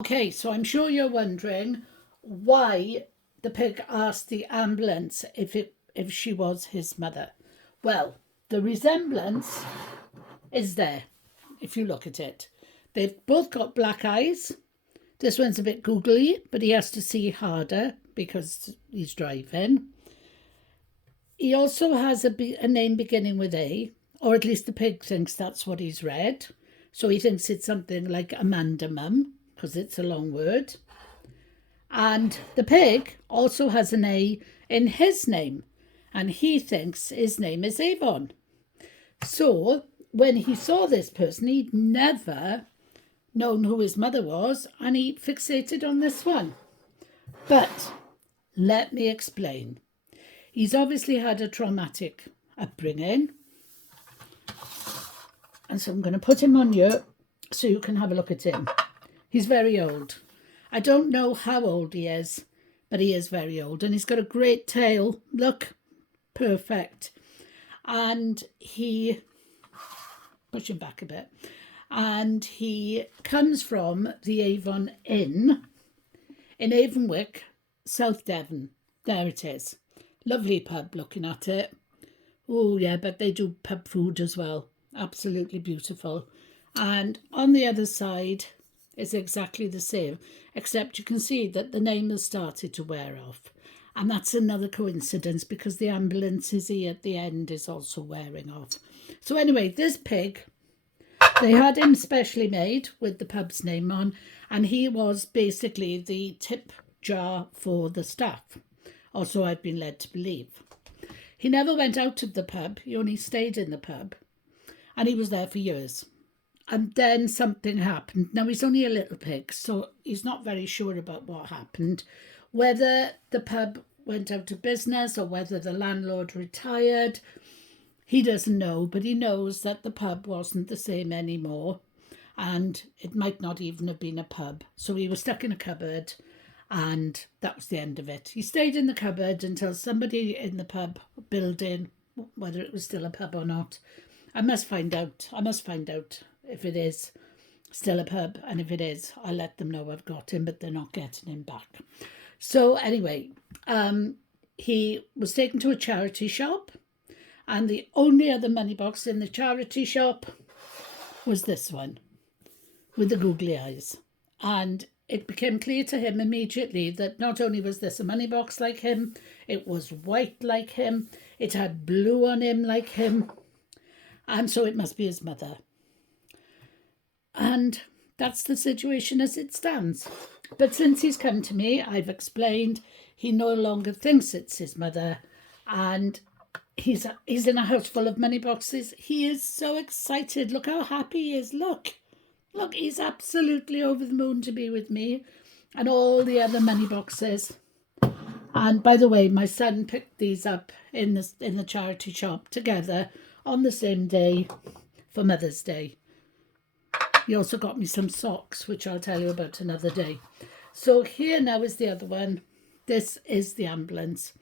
Okay, so I'm sure you're wondering why the pig asked the ambulance if she was his mother. Well, the resemblance is there if you look at it. They've both got black eyes. This one's a bit googly, but he has to see harder because he's driving. He also has a name beginning with A, or at least the pig thinks that's what he's read. So he thinks it's something like Amanda Mum, because it's a long word. And the pig also has an A in his name, and he thinks his name is Avon. So when he saw this person, he'd never known who his mother was, and he fixated on this one. But let me explain. He's obviously had a traumatic upbringing. And so I'm going to put him on you so you can have a look at him. He's very old. I don't know how old he is, but he is very old. And he's got a great tail. Look, perfect. And push him back a bit. And he comes from the Avon Inn in Avonwick, South Devon. There it is. Lovely pub looking at it. Oh, yeah, but they do pub food as well. Absolutely beautiful. And on the other side is exactly the same, except you can see that the name has started to wear off. And that's another coincidence because the ambulance is here at the end is also wearing off. So anyway, this pig, they had him specially made with the pub's name on, and he was basically the tip jar for the staff. Also, I've been led to believe. He never went out of the pub, he only stayed in the pub, and he was there for years. And then something happened. Now, he's only a little pig, so he's not very sure about what happened. Whether the pub went out of business or whether the landlord retired, he doesn't know, but he knows that the pub wasn't the same anymore, and it might not even have been a pub. So he was stuck in a cupboard, and that was the end of it. He stayed in the cupboard until somebody in the pub building, whether it was still a pub or not. I must find out if it is still a pub, and if it is, I'll let them know I've got him, but they're not getting him back. So anyway, he was taken to a charity shop, and the only other money box in the charity shop was this one with the googly eyes. And it became clear to him immediately that not only was this a money box like him, it was white like him, it had blue on him like him, and so it must be his mother. And that's the situation as it stands. But since he's come to me, I've explained he no longer thinks it's his mother, and he's in a house full of money boxes. He is so excited. Look how happy he is. Look, he's absolutely over the moon to be with me and all the other money boxes. And by the way, my son picked these up in the charity shop together on the same day for Mother's Day. He also got me some socks, which I'll tell you about another day. So here now is the other one. This is the ambulance.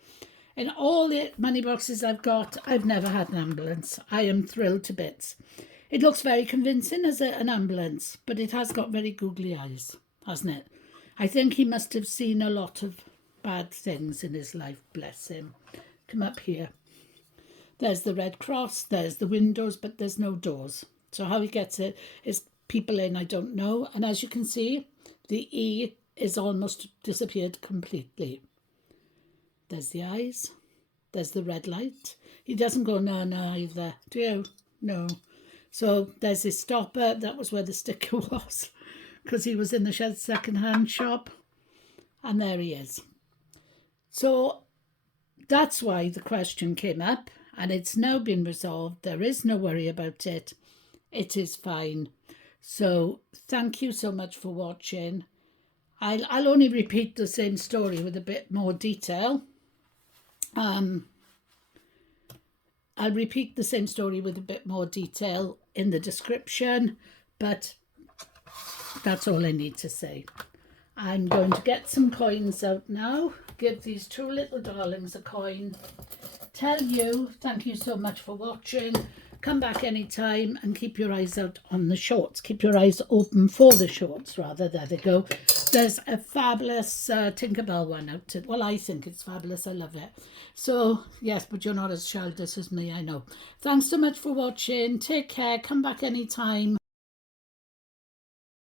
In all the money boxes I've got, I've never had an ambulance. I am thrilled to bits. It looks very convincing as an ambulance, but it has got very googly eyes, hasn't it? I think he must have seen a lot of bad things in his life, bless him. Come up here. There's the Red Cross, there's the windows, but there's no doors. So how he gets it is people in, I don't know. And as you can see, the E is almost disappeared completely. There's the eyes. There's the red light. He doesn't go no either, do you? No. So there's his stopper. That was where the sticker was because he was in the second-hand shop. And there he is. So that's why the question came up, and it's now been resolved. There is no worry about it. It is fine. So thank you so much for watching. I'll only repeat the same story with a bit more detail. I'll repeat the same story with a bit more detail in the description, but that's all I need to say. I'm going to get some coins out now, give these two little darlings a coin, tell you thank you so much for watching. come back anytime and keep your eyes out on the shorts. Keep your eyes open for the shorts, rather. There they go. There's a fabulous Tinkerbell one out. Well, I think it's fabulous. I love it. So, yes, but you're not as childish as me, I know. Thanks so much for watching. Take care. Come back anytime.